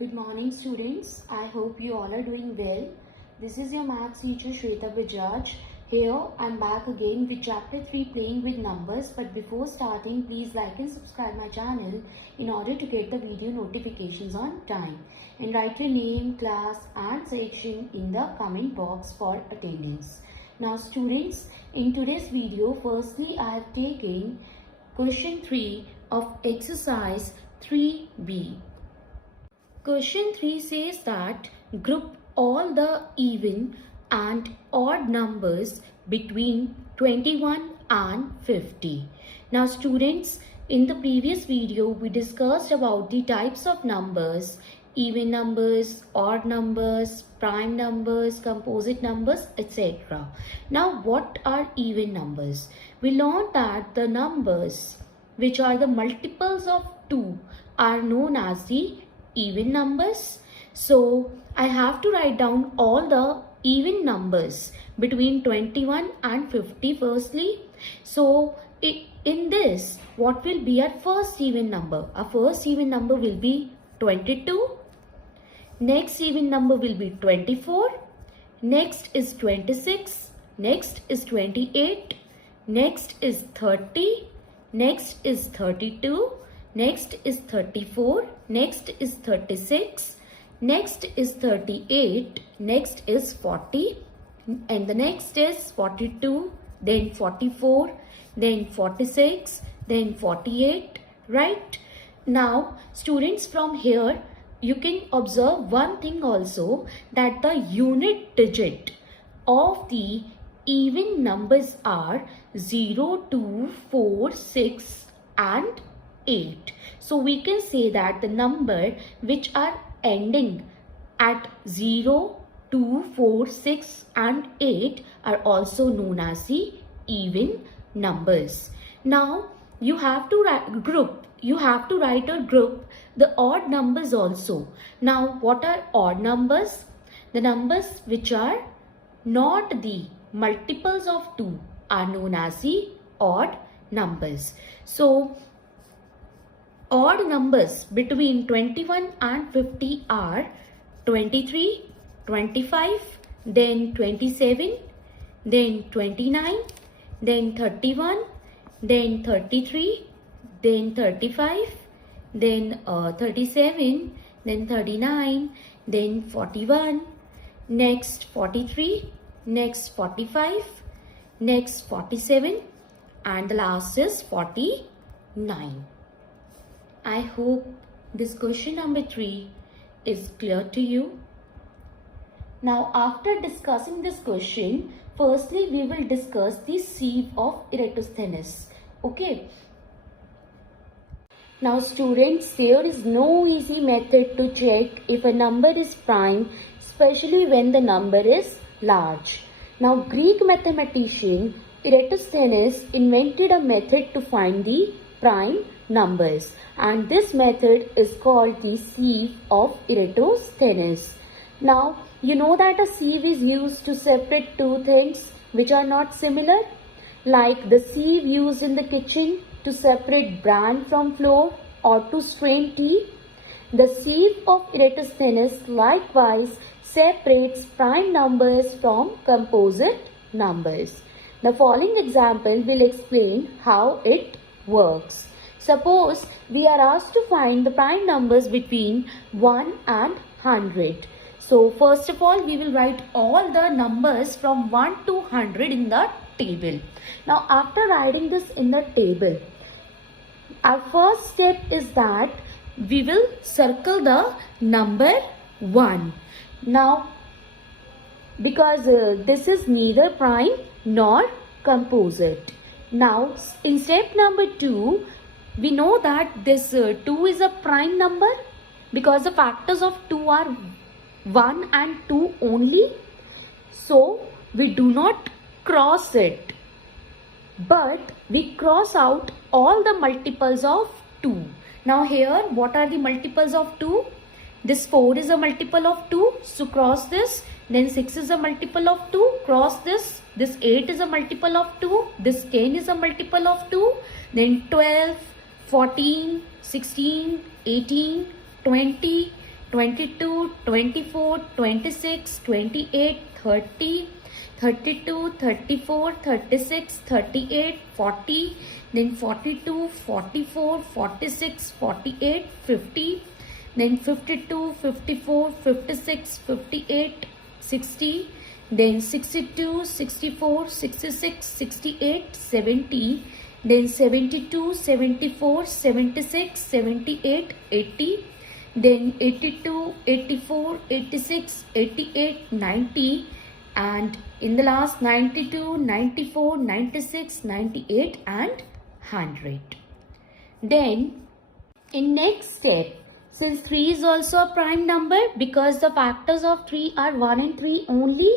Good morning students. I hope you all are doing well. This is your maths teacher Shweta Bajaj. Here I'm back again with chapter 3 playing with numbers, but before starting please like and subscribe my channel in order to get the video notifications on time, and write your name, class and section in the comment box for attendance. Now students, in today's video firstly I have taken question 3 of exercise 3B. Question 3 says that group all the even and odd numbers between 21 and 50. Now students, in the previous video we discussed about the types of numbers: even numbers, odd numbers, prime numbers, composite numbers, etc. Now what are even numbers? We learned that the numbers which are the multiples of 2 are known as the even numbers. So I have to write down all the even numbers between 21 and 50 firstly. So in this, what will be our first even number? Our first even number will be 22. Next even number will be 24. Next is 26. Next is 28. Next is 30. Next is 32. Next is 34, next is 36, next is 38, next is 40, and the next is 42, then 44, then 46, then 48, right? Now students, from here you can observe one thing also, that the unit digit of the even numbers are 0, 2, 4, 6 and 8. So we can say that the number which are ending at 0, 2, 4, 6 and 8 are also known as the even numbers. Now you have to write a group the odd numbers also. Now what are odd numbers? The numbers which are not the multiples of 2 are known as the odd numbers. So odd numbers between 21 and 50 are 23, 25, then 27, then 29, then 31, then 33, then 35, then 37, then 39, then 41, next 43, next 45, next 47, and the last is 49. I hope this question number 3 is clear to you. Now after discussing this question, firstly we will discuss the sieve of Eratosthenes. Okay. Now students, there is no easy method to check if a number is prime, especially when the number is large. Now Greek mathematician Eratosthenes invented a method to find the prime numbers, and this method is called the sieve of Eratosthenes. Now you know that a sieve is used to separate two things which are not similar, like the sieve used in the kitchen to separate bran from flour or to strain tea. The sieve of Eratosthenes likewise separates prime numbers from composite numbers. The following example will explain how it works. Suppose we are asked to find the prime numbers between 1 and 100. So first of all we will write all the numbers from 1 to 100 in the table. Now after writing this in the table, our first step is that we will circle the number 1. Now because this is neither prime nor composite. Now in step number 2, we know that this 2 is a prime number because the factors of 2 are 1 and 2 only. So we do not cross it, but we cross out all the multiples of 2. Now here, what are the multiples of 2? This 4 is a multiple of 2, so cross this. Then 6 is a multiple of 2, cross this. This 8 is a multiple of 2. This 10 is a multiple of 2. Then 12, 14, 16, 18, 20, 22, 24, 26, 28, 30, 32, 34, 36, 38, 40, then 42, 44, 46, 48, 50, then 52, 54, 56, 58, 60, then 62, 64, 66, 68, 70, then 72, 74, 76, 78, 80, then 82, 84, 86, 88, 90, and in the last 92, 94, 96, 98 and 100. Then in next step, since 3 is also a prime number, because the factors of 3 are 1 and 3 only,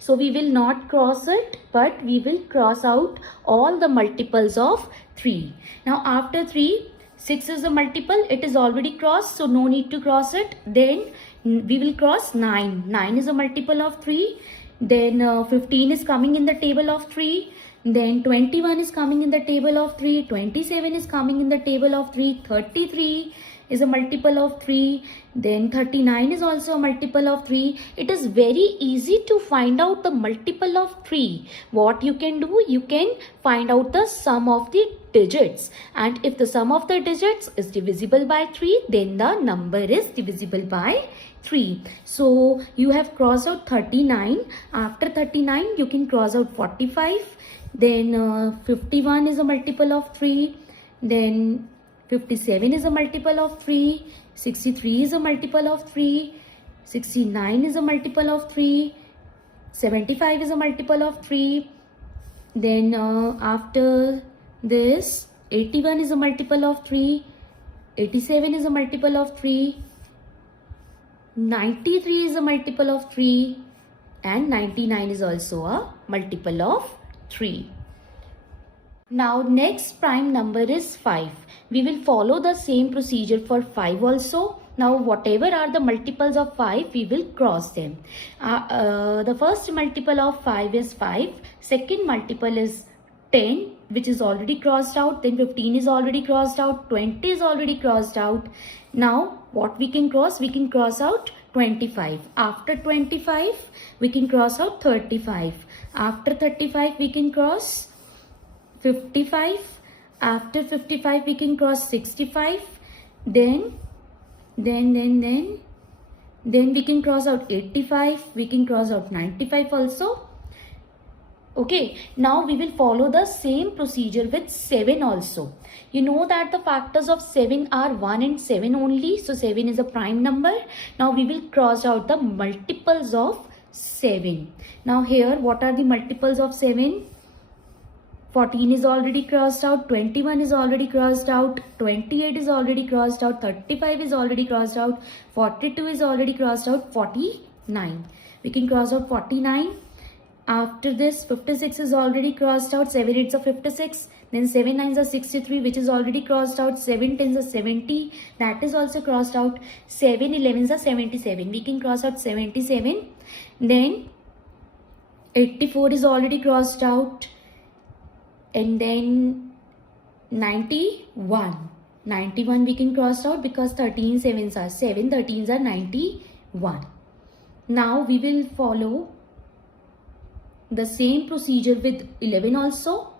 so we will not cross it, but we will cross out all the multiples of 3. Now after 3, 6 is a multiple, it is already crossed, so no need to cross it. Then we will cross 9. 9 is a multiple of 3. Then 15 is coming in the table of 3. Then 21 is coming in the table of 3. 27 is coming in the table of 3. 33 is a multiple of 3. Then 39 is also a multiple of 3. It is very easy to find out the multiple of 3. What you can do, you can find out the sum of the digits. And if the sum of the digits is divisible by 3, then the number is divisible by 3. So you have crossed out 39. After 39, you can cross out 45. Then 51 is a multiple of 3. Then 57 is a multiple of 3, 63 is a multiple of 3, 69 is a multiple of 3, 75 is a multiple of 3, then after this 81 is a multiple of 3, 87 is a multiple of 3, 93 is a multiple of 3 and 99 is also a multiple of 3. Now next prime number is 5. We will follow the same procedure for 5 also. Now whatever are the multiples of 5, we will cross them. The first multiple of 5 is 5. Second multiple is 10, which is already crossed out. Then 15 is already crossed out. 20 is already crossed out. Now what we can cross? We can cross out 25. After 25, we can cross out 35. After 35, we can cross 55. After 55, we can cross 65. Then we can cross out 85. We can cross out 95 also. Okay, now we will follow the same procedure with 7 also. You know that the factors of 7 are 1 and 7 only. So 7 is a prime number. Now we will cross out the multiples of 7. Now here, what are the multiples of 7? 14 is already crossed out, 21 is already crossed out, 28 is already crossed out, 35 is already crossed out, 42 is already crossed out, 49. We can cross out 49. After this, 56 is already crossed out, 7 8s are 56, then 7 9s are 63, which is already crossed out, 7 10s are 70, that is also crossed out, 7 11s are 77, we can cross out 77, then 84 is already crossed out, and then 91. 91 we can cross out because 13 7s are 7, 13s are 91. Now we will follow the same procedure with 11 also.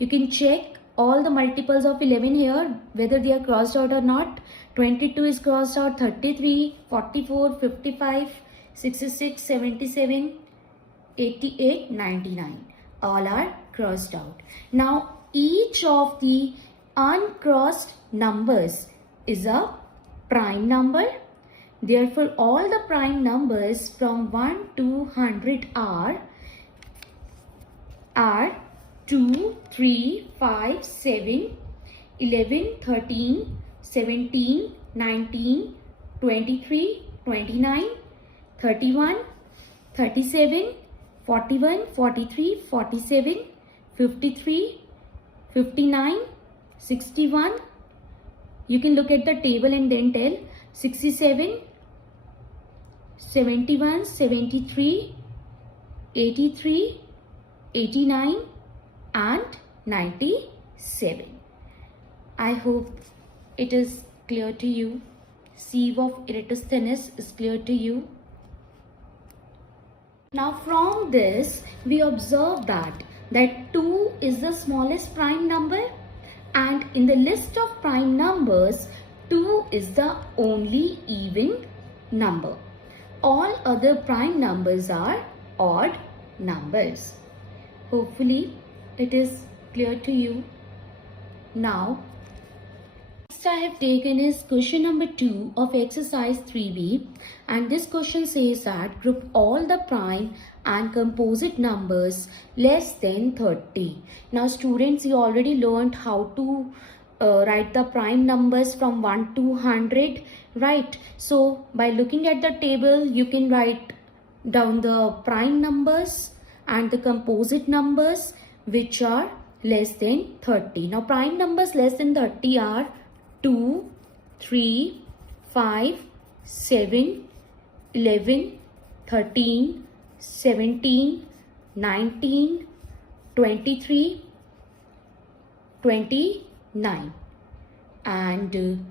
You can check all the multiples of 11 here, whether they are crossed out or not. 22 is crossed out, 33, 44, 55, 66, 77, 88, 99. All are crossed out. Now each of the uncrossed numbers is a prime number. Therefore all the prime numbers from 1 to 100 are 2, 3, 5, 7, 11, 13, 17, 19, 23, 29, 31, 37, 41, 43, 47, 53, 59, 61. You can look at the table and then tell. 67, 71, 73, 83, 89 and 97. I hope it is clear to you. sieve of Eratosthenes is clear to you. Now from this we observe that 2 is the smallest prime number, and in the list of prime numbers 2 is the only even number. All other prime numbers are odd numbers. Hopefully it is clear to you. Now next I have taken is question number 2 of exercise 3b, and this question says that group all the prime and composite numbers less than 30. Now students, you already learned how to write the prime numbers from 1 to 100, right? So by looking at the table you can write down the prime numbers and the composite numbers which are less than 30. Now prime numbers less than 30 are 2, 3, 5, 7, 11, 13, 17, 19, 23, 29. And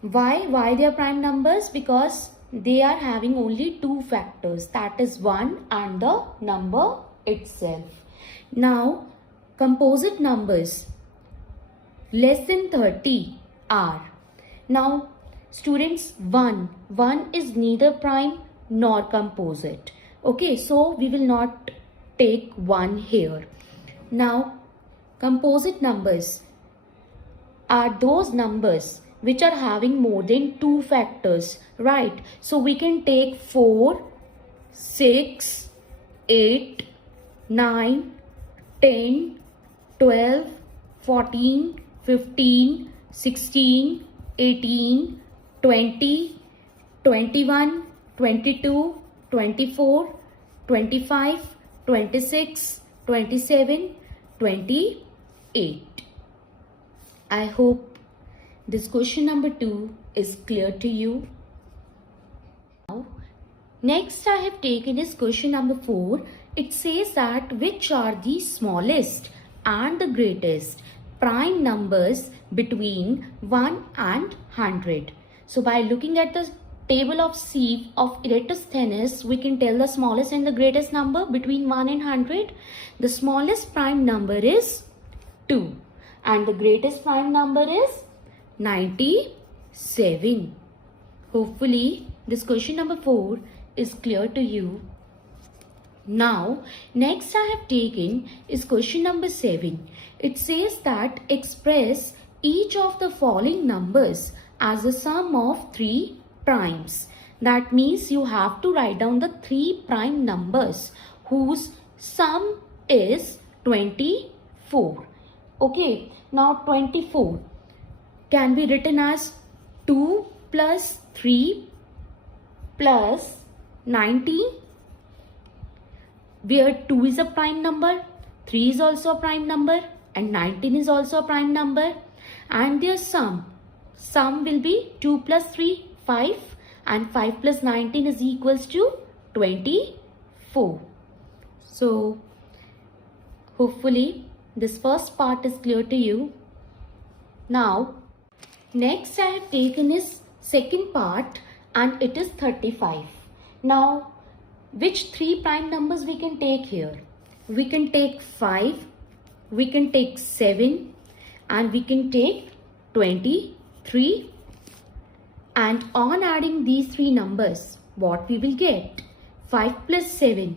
why they are prime numbers? Because they are having only two factors, that is 1 and the number itself. Now composite numbers less than 30 are, now students, 1 is neither prime nor composite. Okay, so we will not take 1 here. Now composite numbers are those numbers which are having more than 2 factors, right? So we can take 4, 6, 8, 9, 10, 12, 14, 15, 16, 18, 20, 21, 22, 24, 25, 26, 27, 28. I hope this question number 2 is clear to you. Now, next I have taken is question number 4. It says that which are the smallest and the greatest prime numbers between 1 and 100. So by looking at the table of sieve of Eratosthenes, we can tell the smallest and the greatest number between 1 and 100. The smallest prime number is 2 and the greatest prime number is 97. Hopefully this question number 4 is clear to you. Now next I have taken is question number 7. It says that express each of the following numbers as a sum of 3 primes. That means you have to write down the 3 prime numbers whose sum is 24. Okay, now 24 can be written as 2 plus 3 plus 19, where 2 is a prime number, 3 is also a prime number, and 19 is also a prime number, and their sum will be 2 plus 3, 5, and 5 plus 19 is equals to 24. So hopefully this first part is clear to you. Now next I have taken is second part, and it is 35. Now which 3 prime numbers we can take here? We can take 5, we can take 7, and we can take 23. And on adding these 3 numbers, what we will get? 5 plus 7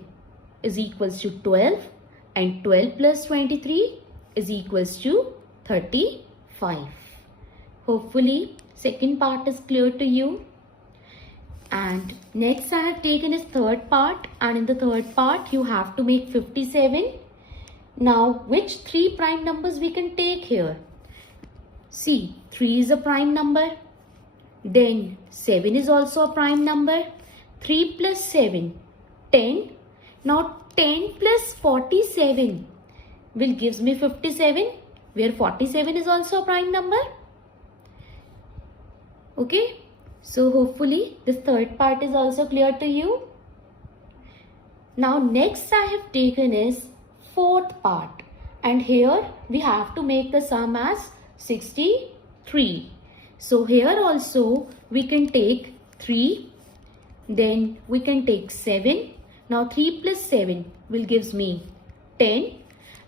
is equals to 12, and 12 plus 23 is equals to 35. Hopefully second part is clear to you. And next I have taken is third part, and in the third part you have to make 57. Now which 3 prime numbers we can take here? See, 3 is a prime number, then 7 is also a prime number. 3 plus 7, 10. Now 10 plus 47 will gives me 57, where 47 is also a prime number. Okay, so hopefully this third part is also clear to you. Now next I have taken is fourth part, and here we have to make the sum as 63. So here also we can take 3, then we can take 7. Now 3 plus 7 will gives me 10,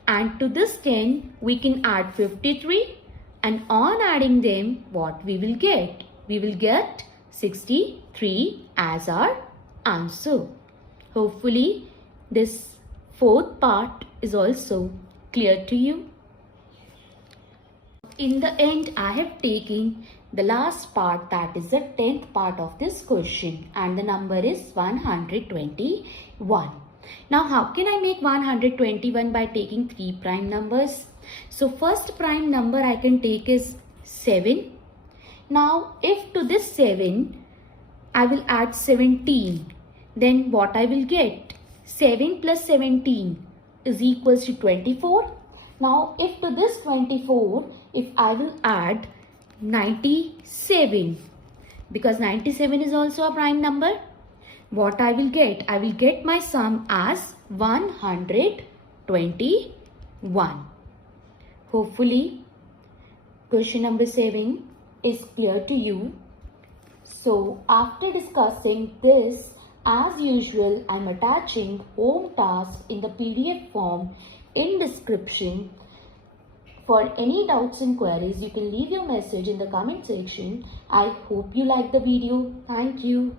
and to this 10 we can add 53, and on adding them what we will get? We will get 63 as our answer. Hopefully this fourth part is also clear to you. In the end, I have taken the last part, that is the 10th part of this question, and the number is 121. Now how can I make 121 by taking 3 prime numbers? So first prime number I can take is 7. Now if to this 7 I will add 17, then what I will get? 7 plus 17 is equals to 24. Now if to this 24, if I will add 97, because 97 is also a prime number, what I will get? I will get my sum as 121. Hopefully question number 7 is clear to you. So after discussing this, as usual, I am attaching home task in the PDF form in description. For any doubts and queries, you can leave your message in the comment section. I hope you like the video. Thank you.